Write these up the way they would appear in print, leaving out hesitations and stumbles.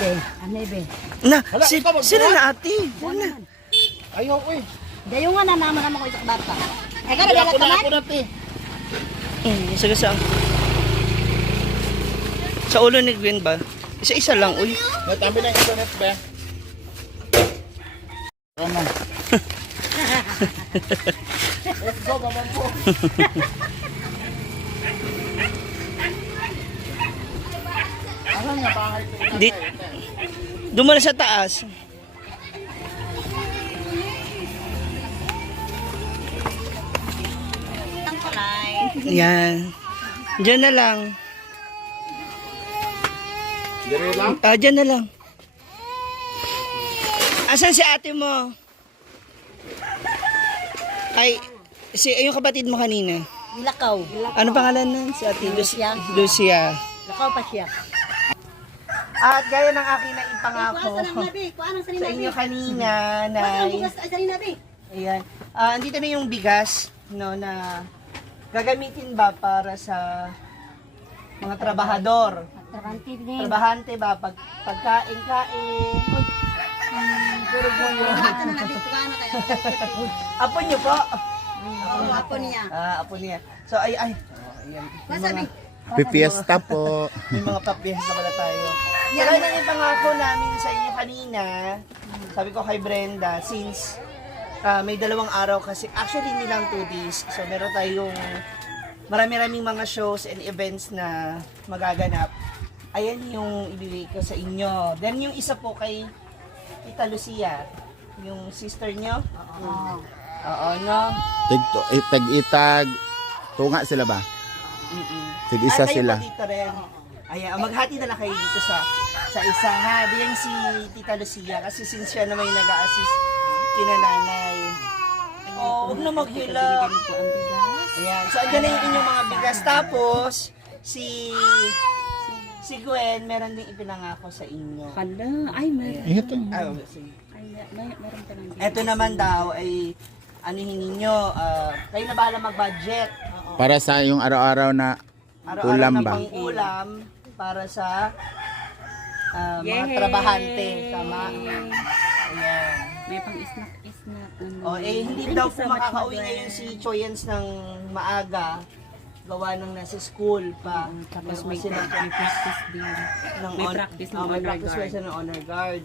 be. Anebe. Na, Hala, ikaw magbuhat? sila na ate. Wala. Ayaw eh. Dayo nga na naman naman ko isang bata. Eh, kada Wala dagat ko na naman. ako na te. Sige sa. Sa ulo ni Gwen ba? Isa-isa lang, uy. Natambi na yung internet ba? Ano? Let's go, mama po. Asan nga bahay ko? Di, dumala sa taas. Ang kulay. Yan. Diyan na lang. Dire lang? Diyan na lang. Asan si ate mo? Ay, yung kapatid mo kanina. Lakaw. Ano pangalan nun? Si ate Lucia. Lucia. Lakaw pa siya. At gaya ng aking naipangako Kuanang sa inyo kanina, Kuanang Nay. bukas sa nabi. Ayan. Andito na yung bigas, no, na gagamitin ba para sa mga trabahador. Trabante din. Trabahante ba? Pagkain-kain. Turog mo yun. Ito na nabi. Kuana kayo. Apo niyo po. Oo, apo niya. Apo niya. So, ayan. May Masabi. Pipiesta po. may mga papiyas na pala tayo. Kaya na yung pangako namin sa inyo kanina, sabi ko kay Brenda, since may 2 araw kasi, actually hindi lang 2 days. So, meron tayong marami-raming mga shows and events na magaganap. Ayan yung ibibigay ko sa inyo. Then yung isa po kay Tita Lucia, yung sister nyo. Oo, no? Tag-itag. Tunga sila ba? Tig-isa Kayo sila. po dito rin. Ayan, maghati na lang kayo dito sa isa ha. Diyan si Tita Lucia kasi since siya naman yung nag-a-assist kina nanay. Oh, huwag na maghila. Ayan, so andyan na yung inyong mga bigas. Tapos, si Gwen, meron din ipinangako sa inyo. Hala, ay meron. Ito. Sige. Meron ka ng Ito naman daw ay anuhin ninyo, kayo na bahala mag-budget. Para sa yung araw-araw na Araw-araw ulam na ba? pang-ulam para sa mga Yay! trabahante. Tama? Ayan. May pang snack. O, hindi daw po makakauwi ngayon si Choyens ng maaga. Gawa ng nasa school pa. Tapos Meron may silang practice din. ng May practice ng may honor practice guard. pa siya ng honor guard.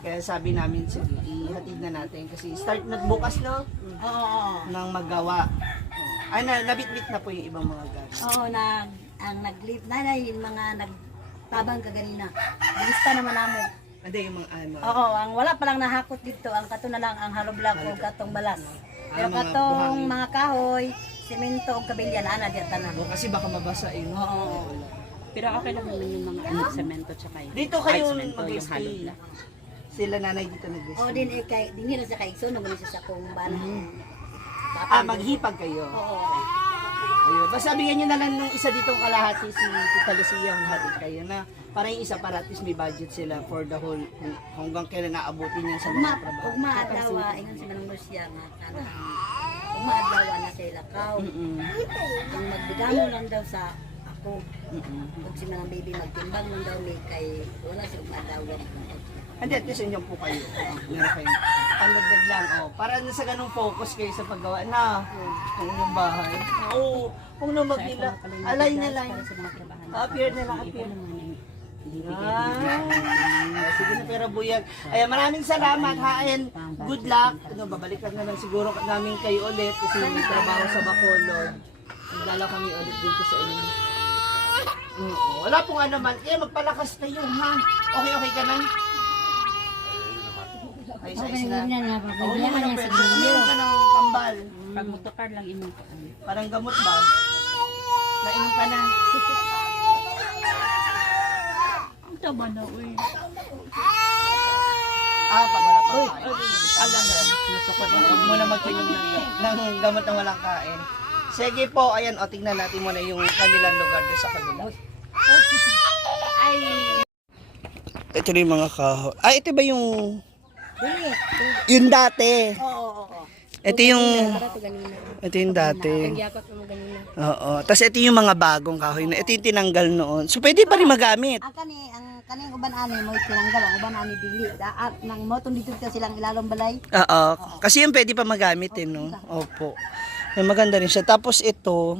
Kaya sabi namin, sige, ihatid na natin. Kasi start nagbukas, no? Oo. Ng magawa. Ay, nabitbit na po yung ibang mga guards. Oo, ang nag-leave na yung mga nagtabang kaganina. Lista naman namin. Hindi, yung mga ano. Oo, ang wala pa lang nahakot dito, ang kato na lang ang haloblag o katong balas. Pero mga katong buhangin. mga kahoy, semento o kabilyan, ana dito na. O, kasi baka mabasa yun. Oo. Pero okay lang naman yung mga ano, semento tsaka yung Dito kayo semento, yung mag-stay. hollow block. Sila nanay dito nag-stay. O din kay dinhi na sa kaigso nung siya sa kung bana. Maghipag kayo. Oo. Ayun. Basta bigyan nyo na lang nung isa ditong kalahati si Tita Lucia ang hatid kayo na para yung isa para at least may budget sila for the whole hanggang kailan naabutin niya sa mga trabaho. Ugma adlaw ingon si Manong Lucia nga kana. Ugma adlaw na sa ilakaw. Ang magbigamo lang daw sa ako. Ug si Manang Baby magtimbang lang daw ni kay wala siya ugma adlaw. Hindi, at least yun po kayo. Meron kayo. Pandagdag lang. Para na sa ganung focus kayo sa paggawa na ng inyong bahay. Oo. Kung na maghila. Alay na lang. Para sa mga trabahan. Appear na lang. Appear. Sige na pero buyag. Ayan, maraming salamat ha and good luck. Babalikan na lang siguro namin kayo ulit kasi may trabaho sa Bacolod. Magdala kami ulit dito sa inyo. Wala pong ano man. Magpalakas kayo ha. Okay ka na? Ay, isa na. Oo, naman ang pwede. Meron ka ng kambal. Pag motokar lang inyong ano. Parang gamot ba? Nainom ka na. Ang taba na, uy. Pag wala pang kain. Alam na. Huwag mo na magtinom ng gamot na walang kain. Sige po, ayan, tingnan natin muna yung kanilang lugar doon sa kabila. Ay! Ito rin yung mga kahoy. Ito ba yung... Yung dati. Oo. Ito yung... Ito ganina. Ito yung dati. Yakot mo ganina. Oo. Tapos ito yung mga bagong kahoy na. Ito yung tinanggal noon. So pwede pa rin magamit. Ang kaning uban ani mo tinanggal ang uban ani dili. Daat nang mo tong dito silang ilalong balay. Oo. Kasi yung pwede pa magamit eh, no? Opo. May maganda rin siya. Tapos ito,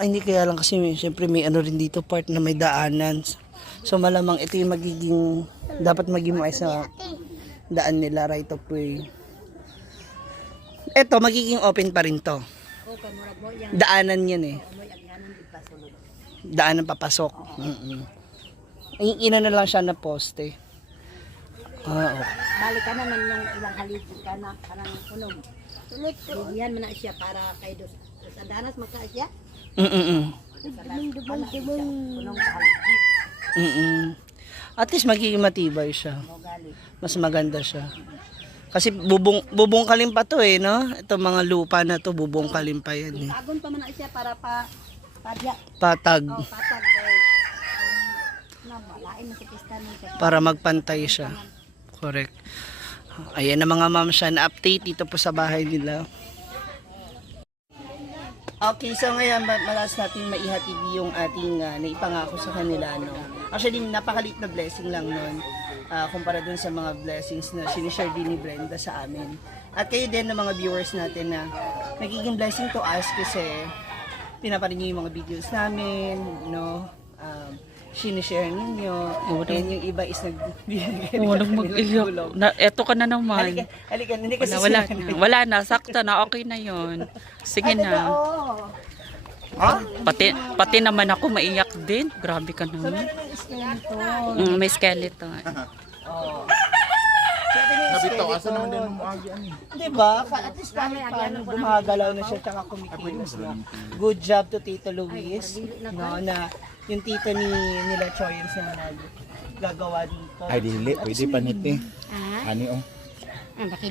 ay, hindi kaya lang kasi siyempre may ano rin dito part na may daanan. So malamang ito yung magiging, dapat maging maayos na daan nila right of way. Ito, magiging open pa rin to. O kay murag mo yang Daanan yan eh. mo yang ipasulod. Daanan papasok. Ay, ina na lang siya na poste. Okay. Balik ka na man yung ilang haligi ka na kanang kunog. Bigyan mo na siya para kay dos. Sa danas magka siya. Kunong sa haligi. At least magiging matibay siya. Mo gali. Mas maganda siya. Kasi bubungkalin pa to eh, no? Itong mga lupa na to, bubungkalin pa yan eh. Agon pa man na siya para padya. Patag. Patag kay lain mo sa pista nun siya. Para magpantay siya. Correct. Ayan na mga ma'am siya na update dito po sa bahay nila. Okay, so ngayon malas natin maihatid yung ating naipangako sa kanila. No? Actually, napakalit na blessing lang nun kumpara dun sa mga blessings na sinishare din ni Brenda sa amin. At kayo din ng mga viewers natin na nagiging blessing to us kasi pinaparin niyo yung mga videos namin, no? Sinishare ninyo. And yung iba is nagbibigay. Walang mag-iyak. Eto ka na naman. Halika, hindi kasi Wala na, sakto na, okay na yon. Sige na. Ha? Pati naman ako maiyak din. Grabe ka So, naman. meron ng skeleton. May skeleton. Oh. So, ito yung Nabitaw, asa skeleton. naman din mo agi ani. Diba? At least kahit paano gumagalaw na siya tsaka kumikilos na. Good job to Tito Luis. No, na yung tito nila Choyens na naggagawa dito. Ay dili, pwede pa niti. Ani oh.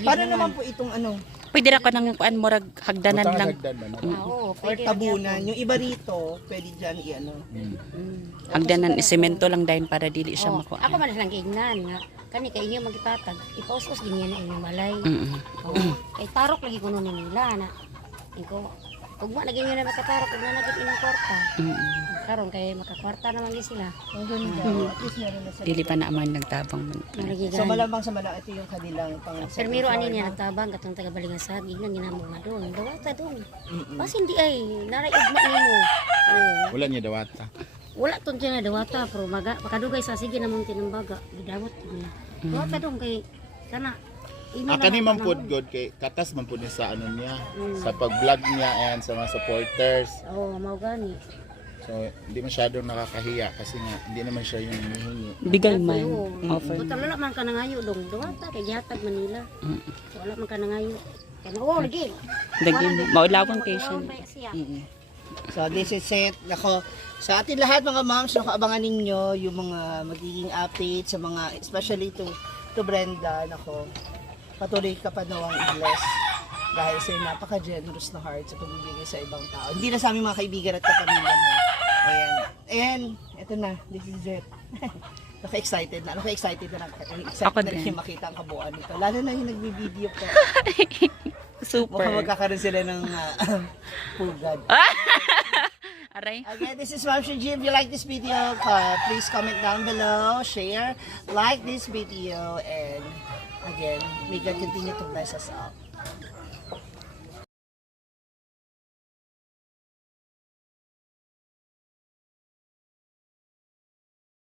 Paano naman po itong ano? Pwede ra ka nang kuan mo rag hagdanan Butang lang. hagdan man. Oo, Or tabunan. Yung iba rito, pwede dyan i-ano. Hagdanan isemento lang dahil para dili siya Oh, makuan. ako man lang kaignan nga kani kay inyo magipatag ipaus-us din yan ang balay. Mm-mm. Kay tarok lagi kuno ni nila na. Iko ug wa lagi nyo na makatarok ug na nagit inyong kwarta. Karon kay makakwarta naman gyud sila. Ang ganda. At least meron na sila. Dili pa na man nagtabang man. Nalagi So gani. malabang sa malaki ito yung kanilang pang Permiro ani niya nagtabang katong taga Balingasag gignan ginamo nga doon. Dawata doon. Bas hindi ay naray ugma nimo. Oh. Wala niya dawata. Wala tong tiyan na dawata pero makadugay sa sige namong tinambaga. Gidawat niya. Dawata doon kay kana Kani man pod god kay katas man pod niya sa ano niya sa pag-vlog niya and sa mga supporters. Oh, mao gani. So hindi masyadong nakakahiya kasi nga hindi naman siya yung hinihingi. Bigay man. Offer. Buta wala man ka nangayo dong. Dawata kay gihatag Manila. So, wala man ka nangayo. Kaya wow lagi. Dagi maulawon kay siya. siya. So this is it. Nako, sa atin lahat mga moms, nakaabangan ninyo yung mga magiging updates sa mga, especially to Brenda. Nako, patuloy ka pa nawang i-bless dahil sa napaka-generous na heart sa pagbibigay sa ibang tao. Hindi na sa aming mga kaibigan at kapamilya mo. Ayan. And, eto na. This is it. Naka-excited na. Naka-excited na. Excited Ako na din. rin makita ang kabuuan nito. Lalo na yung nagbi-video ko. Super. Mukhang magkakaroon sila ng pugad. Aray. Again, this is Ma'am Shinji. If you like this video, please comment down below, share, like this video, and again, may God continue to bless us all.